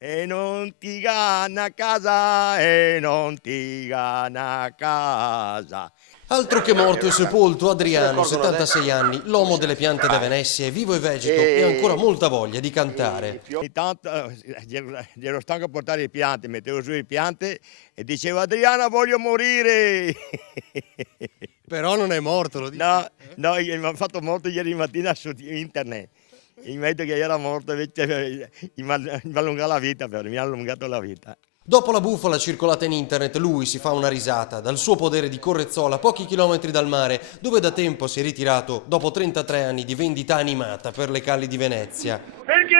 E non ti ganna a casa, e non ti ganna a casa. Altro che morto e sepolto, Adriano, 76 anni, l'uomo delle piante da Venezia, è vivo e vegeto e ha ancora molta voglia di cantare. Ogni tanto ero stanco a portare le piante, mettevo su le piante e dicevo Adriana voglio morire. Però non è morto, lo dico. No, no, mi hanno fatto morto ieri mattina su internet. Mi ha detto che era morto, invece mi ha allungato la vita, mi ha allungato la vita. Dopo la bufala circolata in internet, lui si fa una risata dal suo podere di Correzzola, a pochi chilometri dal mare, dove da tempo si è ritirato dopo 33 anni di vendita animata per le calli di Venezia. Perché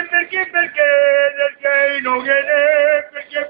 non viene, perché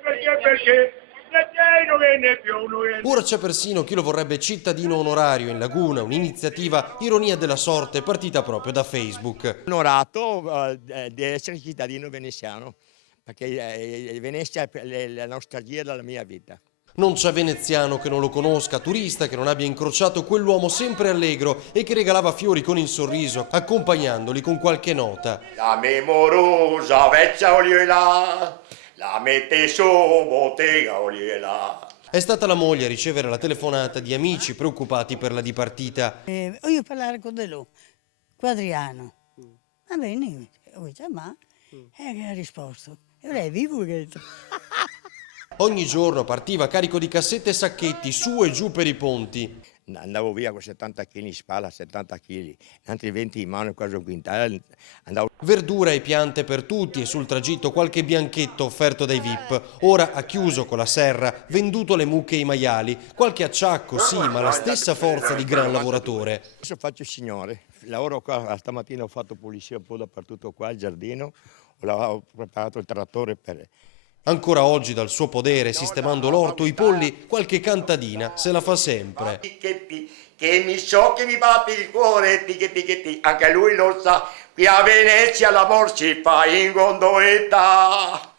non viene più, non viene. Ora c'è persino chi lo vorrebbe cittadino onorario in Laguna, un'iniziativa, ironia della sorte, partita proprio da Facebook. Onorato di essere cittadino veneziano, perché Venezia è la nostalgia della mia vita. Non c'è veneziano che non lo conosca, turista che non abbia incrociato quell'uomo sempre allegro e che regalava fiori con il sorriso, accompagnandoli con qualche nota. La memorosa vecchia oliera, la mette su bottega oliera. È stata la moglie a ricevere la telefonata di amici preoccupati per la dipartita. Voglio parlare con lui, con Adriano. Va bene, ho detto, ma che ha risposto? E lei è vivo? Che ha detto. Ogni giorno partiva carico di cassette e sacchetti su e giù per i ponti. Andavo via con 70 kg in spalla, 70 kg, altri 20 in mano, quasi un quintale. Andavo... Verdura e piante per tutti e sul tragitto qualche bianchetto offerto dai VIP. Ora ha chiuso con la serra, venduto le mucche e i maiali. Qualche acciacco, sì, ma la stessa forza di gran lavoratore. Adesso faccio il signore, lavoro qua, stamattina ho fatto pulizia un po' dappertutto qua, il giardino, ho preparato il trattore per... Ancora oggi dal suo podere, sistemando l'orto, i polli, qualche cantadina se la fa sempre. Che mi so che mi batte il cuore, ticchetti, anche lui lo sa, qui a Venezia l'amor si fa in gondoletta.